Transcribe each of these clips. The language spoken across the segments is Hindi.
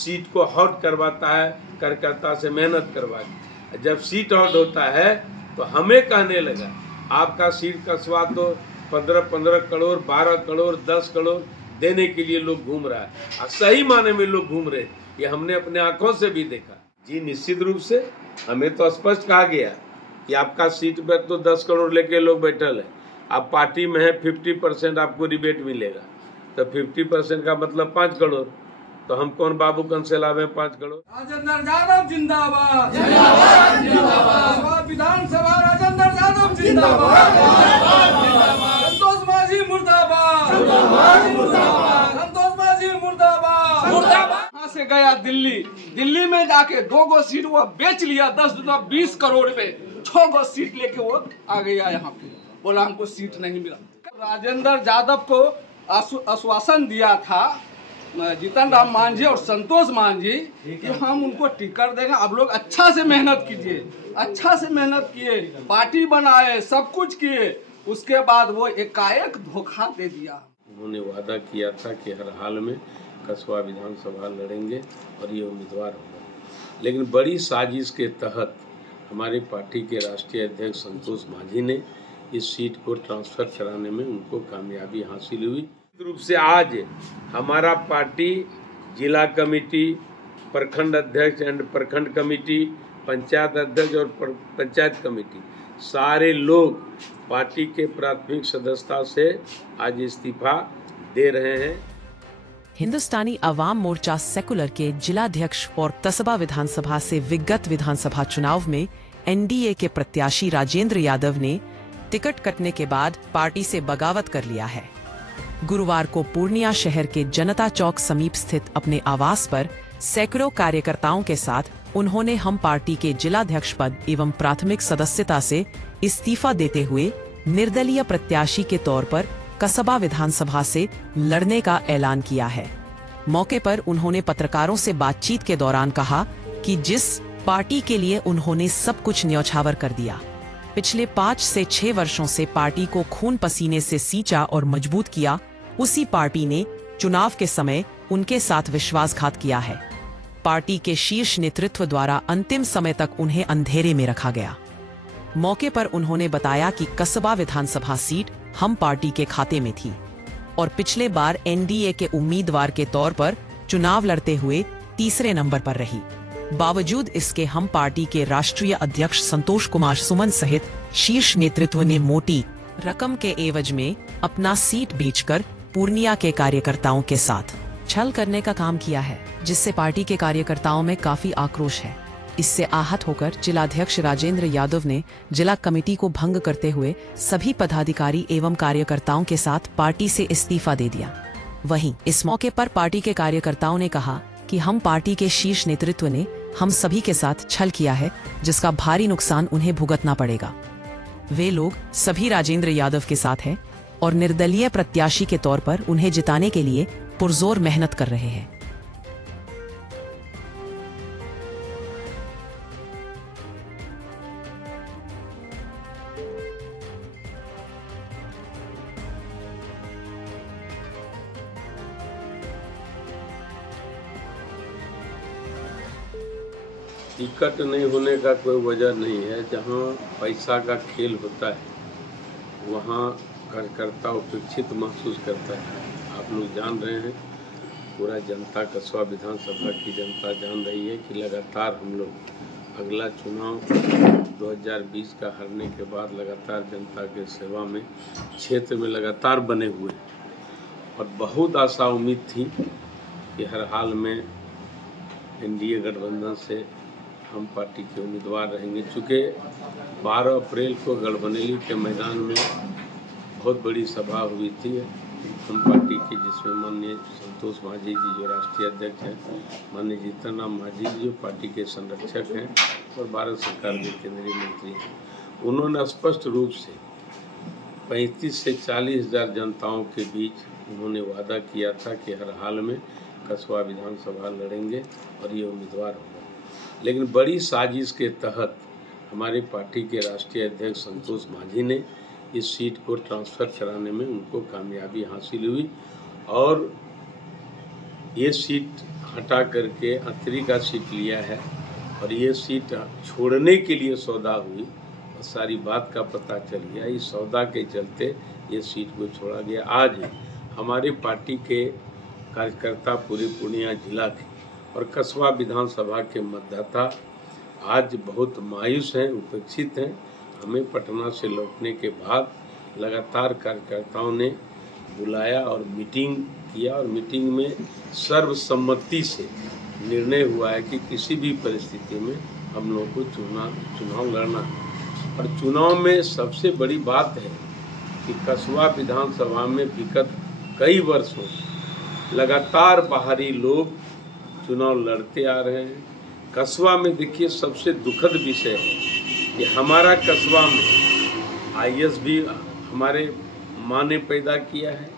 सीट को हॉट करवाता है, कार्यकर्ता से मेहनत करवा। जब सीट हॉट होता है तो हमें कहने लगा आपका सीट का स्वाद तो 15 करोड़, 12 करोड़, 10 करोड़ देने के लिए लोग घूम रहा है। सही माने में लोग घूम रहे, ये हमने अपने आंखों से भी देखा। जी निश्चित रूप से हमें तो स्पष्ट कहा गया कि आपका सीट पर तो 10 करोड़ लेके लोग बैठल है, आप पार्टी में है 50% आपको रिबेट मिलेगा, तो 50% का मतलब 5 करोड़, तो हम कौन बाबू कंसेला में 5 करोड़। राजेंद्र यादव जिंदाबाद, जिंदाबाद, जिंदाबाद। विधानसभा राजेंद्र यादव जिंदाबाद, संतोष माझी मुर्दाबाद, संतोष माझी मुर्दाबाद। यहाँ से गया दिल्ली में जाके 2 सीट वो बेच लिया 10-20 करोड़ में, 6 सीट लेके वो आ गया यहाँ पे, बोला हमको सीट नहीं मिला। राजेंद्र यादव को आश्वासन दिया था जीतन राम मांझी और संतोष मांझी कि हम उनको टिकट देंगे, आप लोग अच्छा से मेहनत कीजिए। अच्छा से मेहनत किए, पार्टी बनाए, सब कुछ किए, उसके बाद वो एकाएक धोखा दे दिया। उन्होंने वादा किया था कि हर हाल में कसबा विधानसभा लड़ेंगे और ये उम्मीदवार होगा, लेकिन बड़ी साजिश के तहत हमारी पार्टी के राष्ट्रीय अध्यक्ष संतोष मांझी ने इस सीट को ट्रांसफर कराने में उनको कामयाबी हासिल हुई। रूप से आज हमारा पार्टी जिला कमेटी, प्रखंड अध्यक्ष एंड प्रखंड कमेटी, पंचायत अध्यक्ष और पंचायत कमेटी, सारे लोग पार्टी के प्राथमिक सदस्यता से आज इस्तीफा दे रहे हैं। हिंदुस्तानी अवाम मोर्चा सेकुलर के जिलाध्यक्ष और कसबा विधानसभा से विगत विधानसभा चुनाव में एनडीए के प्रत्याशी राजेंद्र यादव ने टिकट कटने के बाद पार्टी से बगावत कर लिया है। गुरुवार को पूर्णिया शहर के जनता चौक समीप स्थित अपने आवास पर सैकड़ों कार्यकर्ताओं के साथ उन्होंने हम पार्टी के जिलाध्यक्ष पद एवं प्राथमिक सदस्यता से इस्तीफा देते हुए निर्दलीय प्रत्याशी के तौर पर कसबा विधानसभा से लड़ने का ऐलान किया है। मौके पर उन्होंने पत्रकारों से बातचीत के दौरान कहा कि जिस पार्टी के लिए उन्होंने सब कुछ न्यौछावर कर दिया, पिछले 5 से 6 वर्षों से पार्टी को खून पसीने से सींचा और मजबूत किया, उसी पार्टी ने चुनाव के समय उनके साथ विश्वासघात किया है। पार्टी के शीर्ष नेतृत्व द्वारा अंतिम समय तक उन्हें अंधेरे में रखा गया। मौके पर उन्होंने बताया कि कसबा विधानसभा सीट हम पार्टी के खाते में थी और पिछले बार एनडीए के उम्मीदवार के तौर पर चुनाव लड़ते हुए तीसरे नंबर पर रही। बावजूद इसके हम पार्टी के राष्ट्रीय अध्यक्ष संतोष कुमार सुमन सहित शीर्ष नेतृत्व ने मोटी रकम के एवज में अपना सीट बेचकर पूर्णिया के कार्यकर्ताओं के साथ छल करने का काम किया है, जिससे पार्टी के कार्यकर्ताओं में काफी आक्रोश है। इससे आहत होकर जिलाध्यक्ष राजेंद्र यादव ने जिला कमेटी को भंग करते हुए सभी पदाधिकारी एवं कार्यकर्ताओं के साथ पार्टी से इस्तीफा दे दिया। वहीं इस मौके पर पार्टी के कार्यकर्ताओं ने कहा कि हम पार्टी के शीर्ष नेतृत्व ने हम सभी के साथ छल किया है, जिसका भारी नुकसान उन्हें भुगतना पड़ेगा। वे लोग सभी राजेंद्र यादव के साथ हैं और निर्दलीय प्रत्याशी के तौर पर उन्हें जिताने के लिए पुरजोर मेहनत कर रहे हैं। टिकट नहीं होने का कोई वजह नहीं है। जहां पैसा का खेल होता है वहां कार्यकर्ता उपेक्षित महसूस करता है। आप लोग जान रहे हैं, पूरा जनता, कसबा विधानसभा की जनता जान रही है कि लगातार हम लोग अगला चुनाव 2020 का हारने के बाद लगातार जनता के सेवा में क्षेत्र में लगातार बने हुए और बहुत आशा उम्मीद थी कि हर हाल में एनडीए गठबंधन से हम पार्टी के उम्मीदवार रहेंगे। चूँकि 12 अप्रैल को गढ़बनेली के मैदान में बहुत बड़ी सभा हुई थी हम पार्टी की, जिसमें माननीय संतोष मांझी जी जो राष्ट्रीय अध्यक्ष हैं, माननीय जीतन राम मांझी जी जो पार्टी के संरक्षक हैं और भारत सरकार के केंद्रीय मंत्री हैं, उन्होंने स्पष्ट रूप से 35 से 40 हज़ार जनताओं के बीच उन्होंने वादा किया था कि हर हाल में कसबा विधानसभा लड़ेंगे और ये उम्मीदवार होगा। लेकिन बड़ी साजिश के तहत हमारी पार्टी के राष्ट्रीय अध्यक्ष संतोष मांझी ने इस सीट को ट्रांसफ़र कराने में उनको कामयाबी हासिल हुई और ये सीट हटा करके अतरी का सीट लिया है और ये सीट छोड़ने के लिए सौदा हुई और सारी बात का पता चल गया। इस सौदा के चलते ये सीट को छोड़ा गया। आज हमारे पार्टी के कार्यकर्ता पूरे पूर्णिया जिला के और कसबा विधानसभा के मतदाता आज बहुत मायूस हैं, उपेक्षित हैं। हमें पटना से लौटने के बाद लगातार कार्यकर्ताओं ने बुलाया और मीटिंग किया और मीटिंग में सर्वसम्मति से निर्णय हुआ है कि किसी भी परिस्थिति में हम लोगों को चुनाव लड़ना है। और चुनाव में सबसे बड़ी बात है कि कसबा विधानसभा में विगत कई वर्षों लगातार बाहरी लोग चुनाव लड़ते आ रहे हैं। कसबा में देखिए सबसे दुखद विषय है कि हमारा कसबा में आईएएस भी हमारे माँ ने पैदा किया है,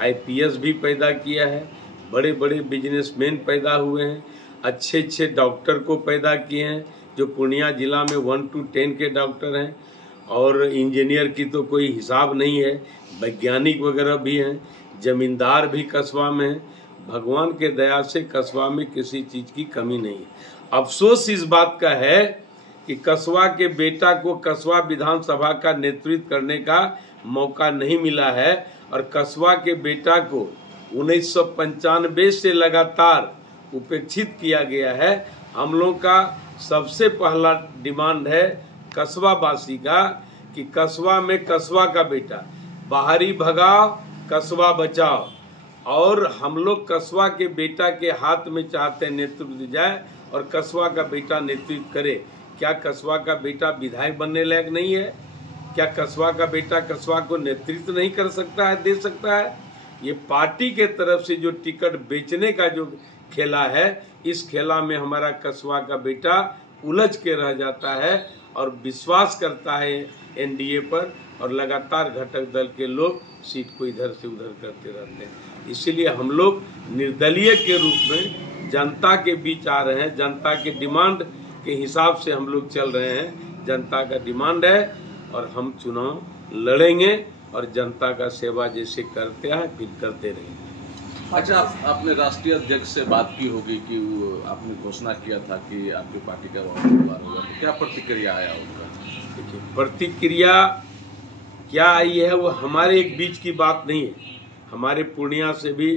आईपीएस भी पैदा किया है, बड़े बड़े बिजनेसमैन पैदा हुए हैं, अच्छे अच्छे डॉक्टर को पैदा किए हैं जो पूर्णिया जिला में 1 to 10 के डॉक्टर हैं और इंजीनियर की तो कोई हिसाब नहीं है, वैज्ञानिक वगैरह भी हैं, जमींदार भी कसबा में हैं। भगवान के दया से कसबा में किसी चीज़ की कमी नहीं है। अफसोस इस बात का है कि कसबा के बेटा को कसबा विधानसभा का नेतृत्व करने का मौका नहीं मिला है और कसबा के बेटा को 1995 से लगातार उपेक्षित किया गया है। हम लोग का सबसे पहला डिमांड है कसबा वासी का कि कसबा में कसबा का बेटा बाहरी भगाओ, कसबा बचाओ। और हम लोग कसबा के बेटा के हाथ में चाहते हैं नेतृत्व जाए और कसबा का बेटा नेतृत्व करे। क्या कसबा का बेटा विधायक बनने लायक नहीं है? क्या कसबा का बेटा कसबा को नेतृत्व नहीं कर सकता है, दे सकता है? ये पार्टी के तरफ से जो टिकट बेचने का जो खेला है, इस खेला में हमारा कसबा का बेटा उलझ के रह जाता है और विश्वास करता है एनडीए पर और लगातार घटक दल के लोग सीट को इधर से उधर करते रहते हैं। इसीलिए हम लोग निर्दलीय के रूप में जनता के बीच आ रहे हैं। जनता के डिमांड के हिसाब से हम लोग चल रहे हैं। जनता का डिमांड है और हम चुनाव लड़ेंगे और जनता का सेवा जैसे करते हैं फिर करते रहेंगे। अच्छा, आपने राष्ट्रीय अध्यक्ष से बात की होगी कि आपने घोषणा किया था कि आपकी पार्टी का उम्मीदवार होगा, तो क्या प्रतिक्रिया आया उनका? देखिए, प्रतिक्रिया क्या आई है वो हमारे एक बीच की बात नहीं है। हमारे पूर्णिया से भी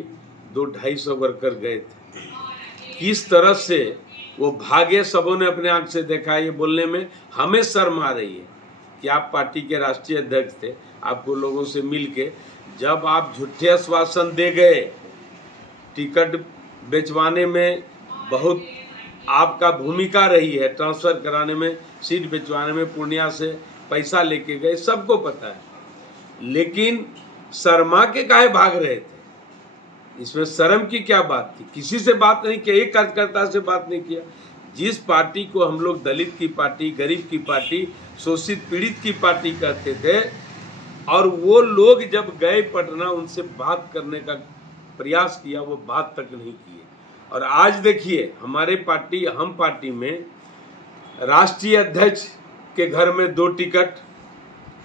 200-250 वर्कर गए थे। किस तरह से वो भागे, सबों ने अपने आंख से देखा। ये बोलने में हमें शर्म आ रही है कि आप पार्टी के राष्ट्रीय अध्यक्ष थे, आपको लोगों से मिलके जब आप झूठे आश्वासन दे गए, टिकट बेचवाने में बहुत आपका भूमिका रही है, ट्रांसफर कराने में, सीट बेचवाने में पूर्णिया से पैसा लेके गए, सबको पता है। लेकिन शर्मा के काहे भाग रहे थे? इसमें शर्म की क्या बात थी? किसी से बात नहीं किया, एक कार्यकर्ता से बात नहीं किया। जिस पार्टी को हम लोग दलित की पार्टी, गरीब की पार्टी, शोषित पीड़ित की पार्टी कहते थे, और वो लोग जब गए पटना उनसे बात करने का प्रयास किया, वो बात तक नहीं किए। और आज देखिए हमारे पार्टी, हम पार्टी में राष्ट्रीय अध्यक्ष के घर में 2 टिकट,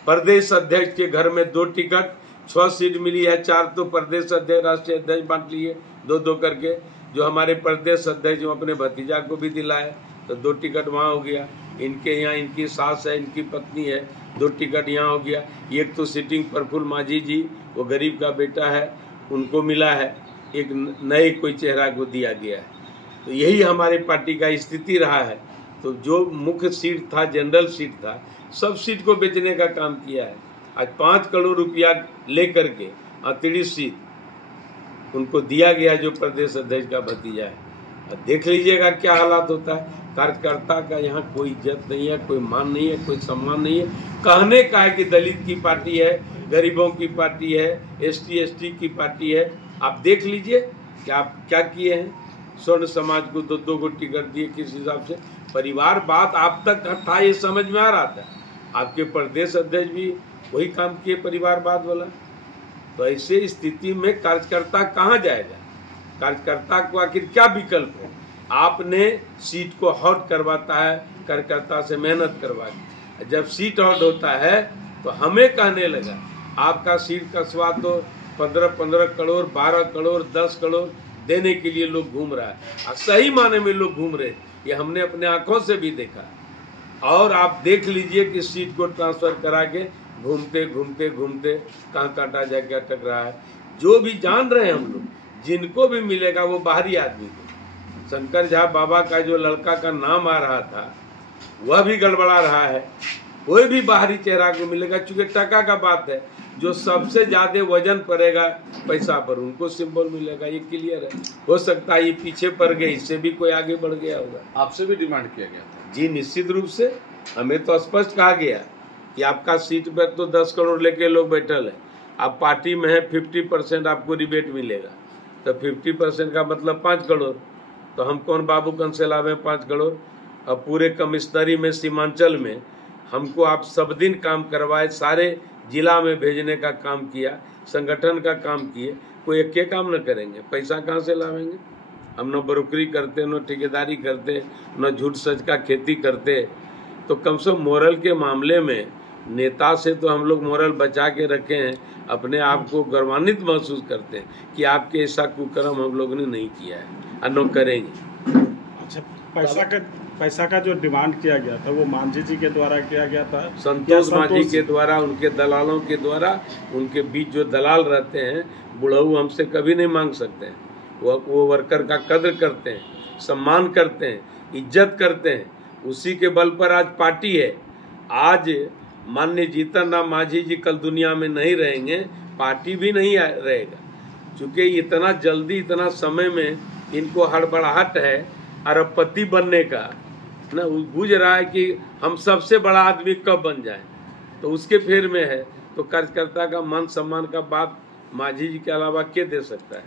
प्रदेश अध्यक्ष के घर में 2 टिकट, 6 सीट मिली है, 4 तो प्रदेश अध्यक्ष राष्ट्रीय अध्यक्ष बांट लिए 2-2 करके। जो हमारे प्रदेश अध्यक्ष जो अपने भतीजा को भी दिलाए तो 2 टिकट वहाँ हो गया। इनके यहाँ इनकी सास है, इनकी पत्नी है, 2 टिकट यहाँ हो गया। एक तो सिटिंग प्रफुल्ल माझी जी, वो गरीब का बेटा है, उनको मिला है, एक नए कोई चेहरा को दिया गया है। तो यही हमारी पार्टी का स्थिति रहा है। तो जो मुख्य सीट था, जनरल सीट था, सब सीट को बेचने का काम किया है। आज 5 करोड़ रुपया लेकर के अतिरिक्त सीट उनको दिया गया जो प्रदेश अध्यक्ष का भतीजा है। देख लीजिएगा क्या हालात होता है। कार्यकर्ता का यहाँ कोई इज्जत नहीं है, कोई मान नहीं है, कोई सम्मान नहीं है। कहने का है कि दलित की पार्टी है, गरीबों की पार्टी है, ST की पार्टी है। आप देख लीजिए कि आप क्या किए हैं। स्वर्ण समाज को 2-2 को टिकट दिए, किस हिसाब से परिवार बात आप तक था, ये समझ में आ रहा था। आपके प्रदेश अध्यक्ष भी वही काम किए, परिवारवाद वाला। तो ऐसे स्थिति में कार्यकर्ता कहाँ जाएगा? कार्यकर्ता को आखिर क्या विकल्प है? आपने सीट को हॉट करवाता है, कार्यकर्ता से मेहनत करवा दी। जब सीट हॉट होता है तो हमें कहने लगा आपका सीट कसवा तो 15-15 करोड़, 12 करोड़, 10 करोड़ देने के लिए लोग घूम रहा है, और सही माने में लोग घूम रहे हैं। ये हमने अपने आंखों से भी देखा। और आप देख लीजिए कि सीट को ट्रांसफर करा के घूमते घूमते घूमते कहाँ काटा जाके अटक रहा है। जो भी जान रहे हैं हम लोग, जिनको भी मिलेगा वो बाहरी आदमी को। शंकर झा बाबा का जो लड़का का नाम आ रहा था वह भी गड़बड़ा रहा है। कोई भी बाहरी चेहरा को मिलेगा, चूंकि टका का बात है, जो सबसे ज्यादा वजन पड़ेगा पैसा पर उनको सिंबल मिलेगा, ये क्लियर है। हो सकता है ये पीछे पड़ गए, इससे भी कोई आगे बढ़ गया होगा। आपसे भी डिमांड किया गया था? जी निश्चित रूप से, हमें तो स्पष्ट कहा गया कि आपका सीट पर तो 10 करोड़ लेके लोग बैठल है, आप पार्टी में है 50% आपको रिबेट मिलेगा, तो 50% का मतलब 5 करोड़। तो हम कौन बाबू कंसे लावे 5 करोड़। अब पूरे कमिश्नरी में सीमांचल में हमको आप सब दिन काम करवाए, सारे जिला में भेजने का काम किया, संगठन का काम किए, कोई एक के काम न करेंगे, पैसा कहाँ से लावेंगे। हम न ब्रोकरी करते, न ठेकेदारी करते, न झूठ सच का खेती करते। तो कम से कम मोरल के मामले में नेता से तो हम लोग मोरल बचा के रखे हैं, अपने आप को गौरवान्वित महसूस करते हैं कि आपके ऐसा कुकर्म हम लोगों ने नहीं किया है और न करेंगे। अच्छा, पैसा का जो डिमांड किया गया था वो मांझी जी के द्वारा किया गया था? संतोष मांझी के द्वारा, उनके दलालों के द्वारा। उनके बीच जो दलाल रहते हैं, बुढ़ऊ हमसे कभी नहीं मांग सकते हैं। वो वर्कर का कद्र करते हैं, सम्मान करते हैं, इज्जत करते हैं। उसी के बल पर आज पार्टी है। आज माननीय जीतन राम मांझी जी कल दुनिया में नहीं रहेंगे, पार्टी भी नहीं रहेगा। चूँकि इतना जल्दी, इतना समय में इनको हड़बड़ाहट है अरबपति बनने का, ना बुझ रहा है कि हम सबसे बड़ा आदमी कब बन जाए, तो उसके फेर में है। तो कार्यकर्ता का मान सम्मान का बात मांझी जी के अलावा क्या दे सकता है।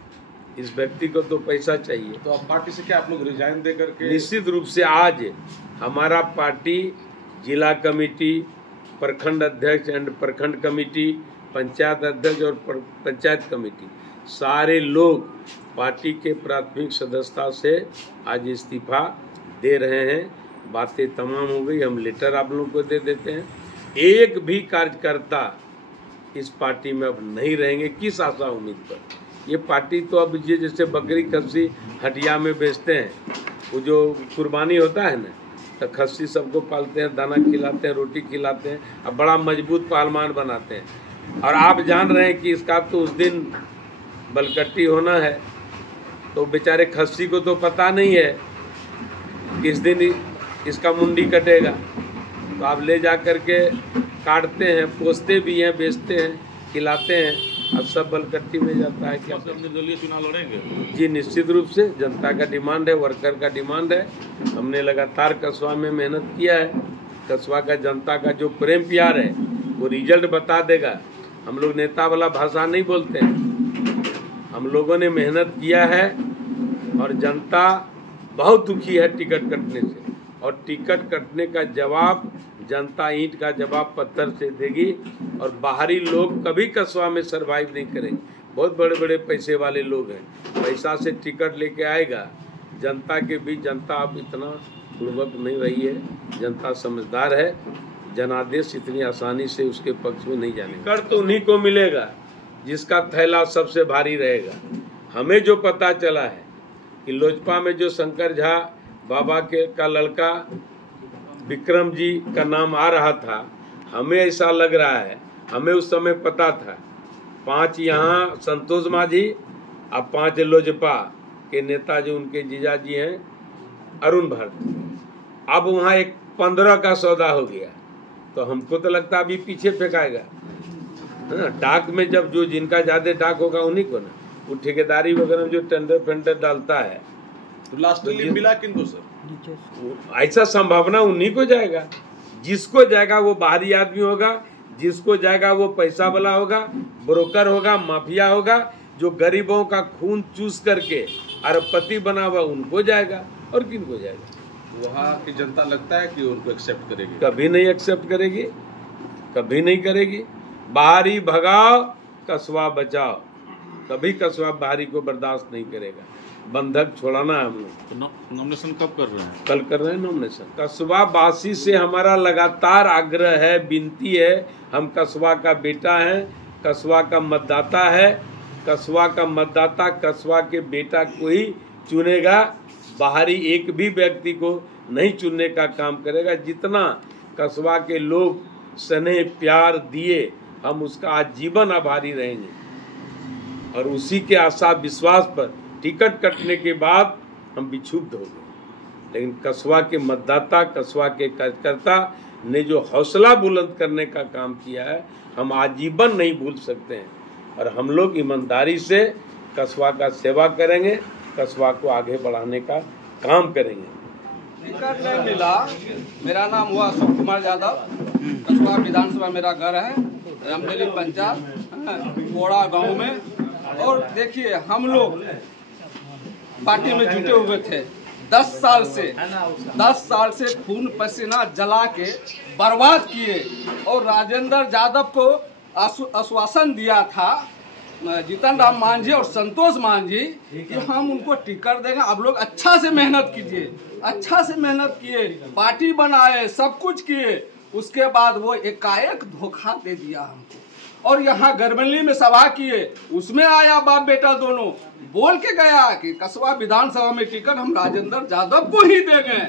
इस व्यक्ति को तो पैसा चाहिए। तो अब पार्टी से क्या आप लोग रिजाइन दे करके? निश्चित रूप से आज हमारा पार्टी, जिला कमेटी, प्रखंड अध्यक्ष एंड प्रखंड कमेटी, पंचायत अध्यक्ष और पंचायत कमेटी, सारे लोग पार्टी के प्राथमिक सदस्यता से आज इस्तीफा दे रहे हैं। बातें तमाम हो गई, हम लेटर आप लोगों को दे देते हैं। एक भी कार्यकर्ता इस पार्टी में अब नहीं रहेंगे। किस आशा उम्मीद पर? ये पार्टी तो अब ये जैसे बकरी खस्सी हटिया में बेचते हैं, वो जो कुर्बानी होता है ना, तो खस्सी सबको पालते हैं, दाना खिलाते हैं, रोटी खिलाते हैं, अब बड़ा मजबूत पहलवान बनाते हैं। और आप जान रहे हैं कि इसका तो उस दिन बलकट्टी होना है, तो बेचारे खस्सी को तो पता नहीं है किस दिन इसका मुंडी कटेगा। तो आप ले जा कर के काटते हैं, पोसते भी हैं, बेचते हैं, खिलाते हैं, अब सब बलकट्टी में जाता है। क्या निर्दलीय चुनाव लड़ेंगे? जी निश्चित रूप से, जनता का डिमांड है, वर्कर का डिमांड है। हमने लगातार कस्बा में मेहनत किया है। कस्बा का जनता का जो प्रेम प्यार है वो रिजल्ट बता देगा। हम लोग नेता वाला भाषा नहीं बोलते हैं, हम लोगों ने मेहनत किया है और जनता बहुत दुखी है टिकट कटने से। और टिकट कटने का जवाब जनता ईंट का जवाब पत्थर से देगी। और बाहरी लोग कभी कस्बा में सरवाइव नहीं करेंगे। बहुत बड़े बड़े पैसे वाले लोग हैं, पैसा से टिकट लेके आएगा। जनता के बीच जनता अब इतना पूर्वक नहीं रही है, जनता समझदार है। जनादेश इतनी आसानी से उसके पक्ष में नहीं जाने। कर तो उन्हीं को मिलेगा जिसका थैला सबसे भारी रहेगा। हमें जो पता चला है कि लोजपा में जो शंकर झा बाबा के का लड़का विक्रम जी का नाम आ रहा था, हमें ऐसा लग रहा है, हमें उस समय पता था 5 यहाँ संतोष मांझी और 5 लोजपा के नेता जो उनके जीजाजी हैं अरुण भारती। अब वहाँ एक 15 का सौदा हो गया, तो हमको तो लगता है अभी पीछे फेंकाएगा। डाक में जब जो जिनका ज्यादा डाक होगा उन्हीं को ना, वो ठेकेदारी वगैरह जो टेंडर फेंडर डालता है, तो लास्ट में मिला किनको सर? ऐसा संभावना उन्हीं को जाएगा। जिसको जाएगा वो बाहरी आदमी होगा, जिसको जाएगा वो पैसा वाला होगा, ब्रोकर होगा, माफिया होगा। जो गरीबों का खून चूस करके अरबपति बना हुआ उनको जाएगा, और किन को जाएगा? वहाँ की जनता लगता है कि उनको एक्सेप्ट करेगी? कभी नहीं एक्सेप्ट करेगी, कभी नहीं करेगी। बाहरी भगाओ, कस्बा बचाओ। कभी कस्बा बाहरी को बर्दाश्त नहीं करेगा। बंधक छोड़ाना है हम लोग। तो नॉमिनेशन कब कर रहे हैं? कल कर रहे हैं नॉमिनेशन। कस्बा वासी से हमारा लगातार आग्रह है, विनती है। हम कस्बा का बेटा है, कस्बा का मतदाता है। कस्बा का मतदाता कस्बा के बेटा को ही चुनेगा, बाहरी एक भी व्यक्ति को नहीं चुनने का काम करेगा। जितना कस्बा के लोग स्नेह प्यार दिए, हम उसका आजीवन आभारी रहेंगे और उसी के आशा विश्वास पर टिकट कटने के बाद हम भी क्षुब्ध हो गए। लेकिन कस्बा के मतदाता कस्बा के कार्यकर्ता ने जो हौसला बुलंद करने का काम किया है, हम आजीवन नहीं भूल सकते हैं और हम लोग ईमानदारी से कस्बा का सेवा करेंगे, कस्बा को आगे बढ़ाने का काम करेंगे। टिकट नहीं मिला। मेरा नाम हुआ अशोक कुमार यादव, कस्बा विधानसभा मेरा घर है, रामदेली पंचायत कोड़ा गांव में। और देखिए हम लोग पार्टी में जुटे हुए थे 10 साल से खून पसीना जला के बर्बाद किए और राजेंद्र यादव को आश्वासन दिया था जीतन राम मांझी और संतोष मांझी कि हम उनको टिकट देंगे, आप लोग अच्छा से मेहनत कीजिए। अच्छा से मेहनत किए, पार्टी बनाए, सब कुछ किए। उसके बाद वो एकाएक धोखा दे दिया हमको और यहाँ गर्मली में सभा किए, उसमें आया बाप बेटा दोनों बोल के गया कि कस्बा विधानसभा में टिकट हम राजेंद्र यादव को ही देंगे।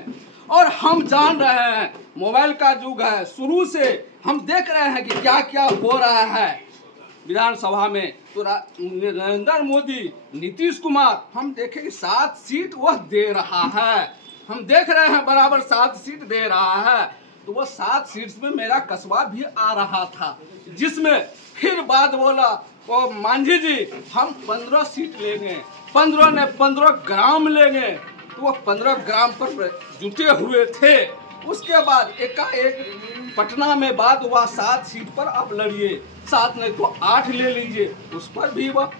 और हम जान रहे हैं मोबाइल का युग है, शुरू से हम देख रहे हैं कि क्या क्या हो रहा है विधानसभा में। तो नरेंद्र मोदी, नीतीश कुमार, हम देखें कि 7 सीट वह दे रहा है, हम देख रहे हैं बराबर 7 सीट दे रहा है। तो वो 7 सीट्स में मेरा कस्बा भी आ रहा था, जिसमें फिर बात बोला वो मांझी जी हम 15 सीट लेंगे, 15 ने 15 ग्राम लेंगे। तो वो 15 ग्राम पर जुटे हुए थे। उसके बाद एकाएक पटना में बात हुआ 7 सीट पर आप लड़िए, 7 नहीं तो 8 ले लीजिए। उस पर भी वह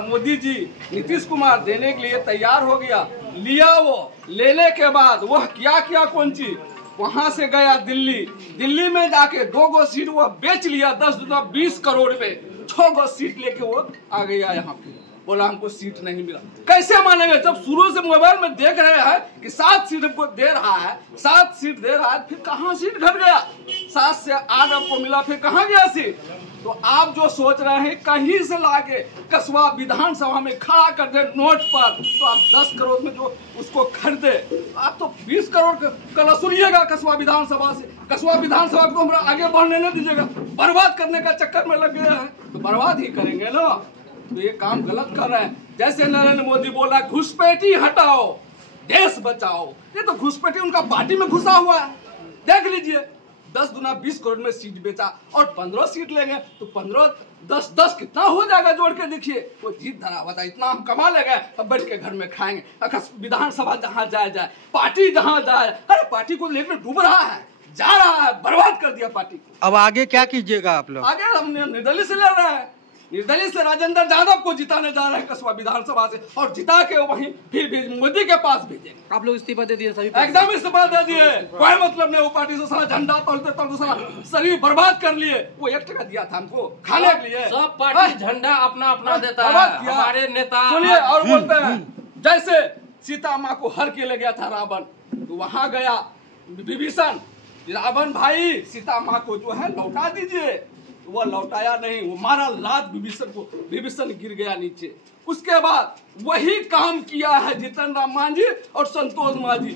मोदी जी नीतीश कुमार देने के लिए तैयार हो गया, लिया। वो लेने के बाद वह क्या कौन चीज वहां से गया दिल्ली में जाके 2 गो सीट वह बेच लिया 10-20 करोड़ में, 6 गो सीट लेके वो आ गया यहाँ पे, बोला हमको सीट नहीं मिला। कैसे मानेंगे जब शुरू से मोबाइल में देख रहे हैं कि 7 सीट हमको दे रहा है, 7 सीट दे रहा है, फिर कहाँ सीट घट गया? 7 से 8 आपको मिला, फिर कहाँ गया सीट? तो आप जो सोच रहे हैं कहीं से लाके कस्बा विधानसभा में खड़ा कर दे नोट पर, तो आप 10 करोड़ में जो उसको खरीदे, आप तो 20 करोड़ का वसूलिएगा कस्बा विधानसभा से। कस्बा विधानसभा को हमारा आगे बढ़ने नहीं दीजिएगा, बर्बाद करने का चक्कर में लग गया है, तो बर्बाद ही करेंगे ना। तो ये काम गलत कर रहे हैं। जैसे नरेंद्र मोदी बोला घुसपैठी हटाओ देश बचाओ, ये तो घुसपैठी उनका पार्टी में घुसा हुआ है। देख लीजिए 10 गुना 20 करोड़ में सीट बेचा और 15 सीट लेंगे तो 15 10 कितना हो जाएगा जोड़ के देखिए। वो जीत धरा बता इतना हम कमा लेंगे, अब बैठ के घर में खाएंगे। विधानसभा जहाँ जाए पार्टी जहाँ जाए, अरे पार्टी को लेकर डूब रहा है, जा रहा है, बर्बाद कर दिया पार्टी को। अब आगे क्या कीजिएगा आप लोग? आगे हम निर्दलीय से लड़ रहे हैं, निर्दलीय से राजेंद्र यादव को जिताने जा रहे हैं कस्बा विधानसभा से, और जिता के वहीं फिर मोदी के पास भेजेंगे। आप लोग इस्तीफा दे दिए सभी? एकदम इस्तीफा दे दिए, कोई मतलब नहीं। वो पार्टी से सारा झंडा तोड़ते सारा शरीर बर्बाद कर लिए। वो 1 टका दिया था हमको खाने के लिए। सब पार्टी झंडा अपना अपना देता है, हमारे नेता। सुनिए और बोलते हैं जैसे सीता माँ को हर के ले गया था रावण, तो वहां गया विभीषण, रावण भाई सीता माँ को जो है लौटा दीजिए, वो लौटाया नहीं, वो मारा लात विभीषण को, विभीषण गिर गया नीचे। उसके बाद वही काम किया है जीतन राम मांझी और संतोष मांझी।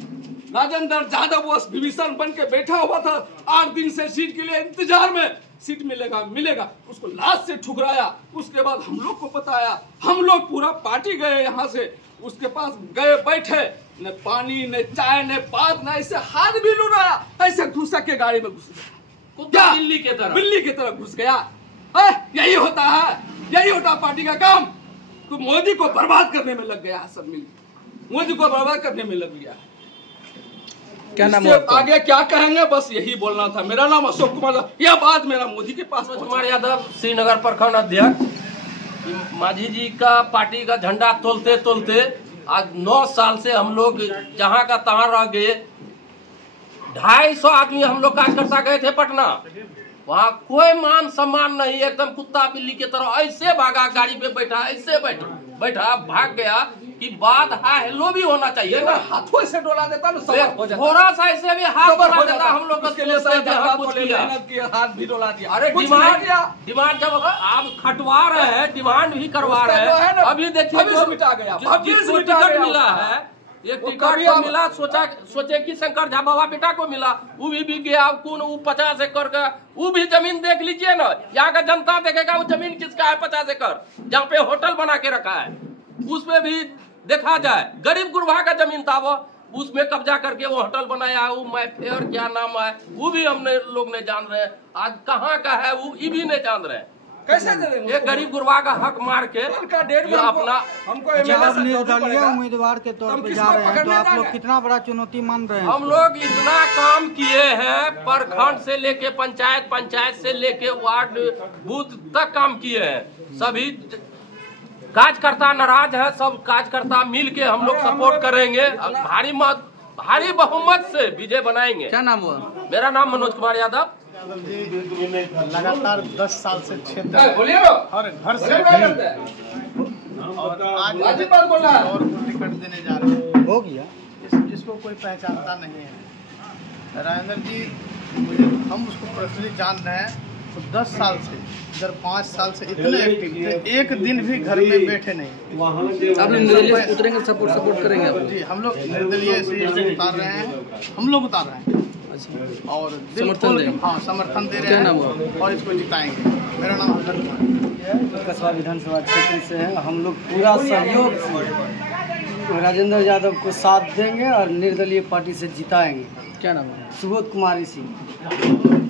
राजेंद्र यादव वो विभीषण बन के बैठा हुआ था 8 दिन से सीट के लिए इंतजार में, सीट मिलेगा, उसको लात से ठुकराया। उसके बाद हम लोग को बताया, हम लोग पूरा पार्टी गए यहाँ से, उसके पास गए, बैठे, न पानी न चाय न बात, न ऐसे हाथ भी लुराया, ऐसे घुसा के गाड़ी में घुस गया, बिल्ली की तरह घुस गया। यही होता है पार्टी का काम। तो मोदी को बर्बाद करने में लग गया है सब मिल, मोदी को बर्बाद करने में लग गया है। क्या नाम है? आगे क्या कहेंगे, बस यही बोलना था। मेरा नाम अशोक कुमार, यह बात मेरा मोदी के पास। कुमार यादव, श्रीनगर प्रखंड अध्यक्ष। मांझी जी का पार्टी का झंडा तोलते तोलते आज 9 साल से हम लोग जहाँ का तहाँ रह गए। 250 आदमी हम लोग कार्यकर्ता गए थे पटना, वहाँ कोई मान सम्मान नहीं, एकदम कुत्ता बिल्ली की तरह ऐसे भागा, गाड़ी पे बैठा, ऐसे बैठा। बैठा भाग गया कि बात हाय हेलो भी होना चाहिए ना। हाथों से डोला देता ना सबर हो जाता, थोड़ा सा ऐसे भी हाथ सबर डोला हो देता, जाता। हम लोग उसके लिए सोचते हैं, कुछ किया, हाथ भी डोला दिया। अरे कुछ डिमांड नहीं किया। डिमांड जब आप खटवा रहे हैं, डिमांड भी करवा उसका रहे जो है ना, हैं। अभी देखिए भविष्य मिटा गया, भविष्य जिसको मिटा टिकट गया मिला उसका। है, एक वो टिकट कभी को अब- मिला, सोचे कि शंकर झा बाबा बेटा को मिला, वो भी गया, कौन वो 50 एकड़ का, वो भी जमीन देख लीजिए ना, यहाँ का जनता देखेगा वो जमीन किसका है, 50 एकड़ जहाँ पे होटल बना के रखा है, उसमें भी देखा जाए गरीब गुरबा का जमीन था, वो उसमें कब्जा करके वो होटल बनाया है, वो मैफेयर क्या नाम है, वो भी हमने लोग नहीं जान रहे हैं, आज कहाँ का है वो ये भी नहीं जान रहे हैं। कैसे दे देंगे? ये गरीब गुरबा का हक मार के इनका डेढ़ में ये अपना हमको जब MLA आप से जोड़ना निर्दलीय पड़ेगा। उम्मीदवार के तौर हम पे किसको जा रहे हैं तो पकड़ने आप जा लोग रहे हैं? कितना बड़ा चुनौती मान रहे हैं? हम लोग इतना काम किए हैं, प्रखंड से लेके पंचायत, पंचायत से लेके वार्ड बूथ तक काम किए हैं। सभी कार्यकर्ता नाराज है, सब कार्यकर्ता मिल के हम लोग सपोर्ट करेंगे, भारी बहुमत से विजय बनाएंगे। क्या नाम हुआ? मेरा नाम मनोज कुमार यादव। लगातार 10 साल से क्षेत्र बोलिए ना। हर घर से और आज वाजिब बात बोल रहा है। और को टिकट देने जा रहे हैं। हो गया जिसको कोई पहचानता नहीं है। राजेंद्र जी हम उसको पर्सनली जान रहे हैं, तो 10 साल से इधर 5 साल से इतने एक्टिव थे, एक दिन भी घर में बैठे नहीं। आप लोग निर्दलीय से उतरेंगे, सपोर्ट करेंगे आप? जी हम लोग निर्दलीय से उतार रहे हैं, हम लोग उतार रहे हैं और समर्थन देंगे। हाँ समर्थन दे रहे क्या नाम हैं और इसको जिताएंगे। मेरा नाम हसन कुमार, कसबा विधानसभा क्षेत्र से है। हम लोग पूरा सहयोग से राजेंद्र यादव को साथ देंगे और निर्दलीय पार्टी से जिताएंगे। क्या नाम है? सुबोध कुमारी सिंह।